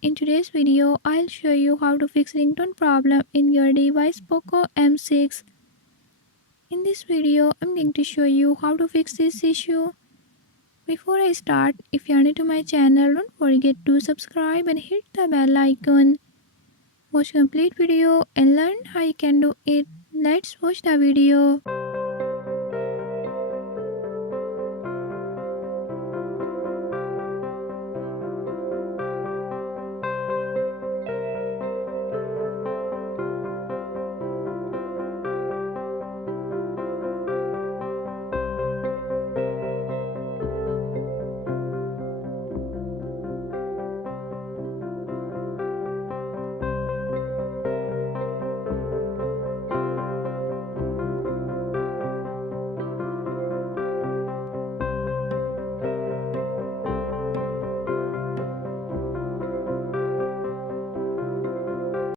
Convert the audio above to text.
In today's video, I'll show you how to fix ringtone problem in your device POCO M6. In this video, I'm going to show you how to fix this issue. Before I start, if you're new to my channel, don't forget to subscribe and hit the bell icon. Watch complete video and learn how you can do it. Let's watch the video.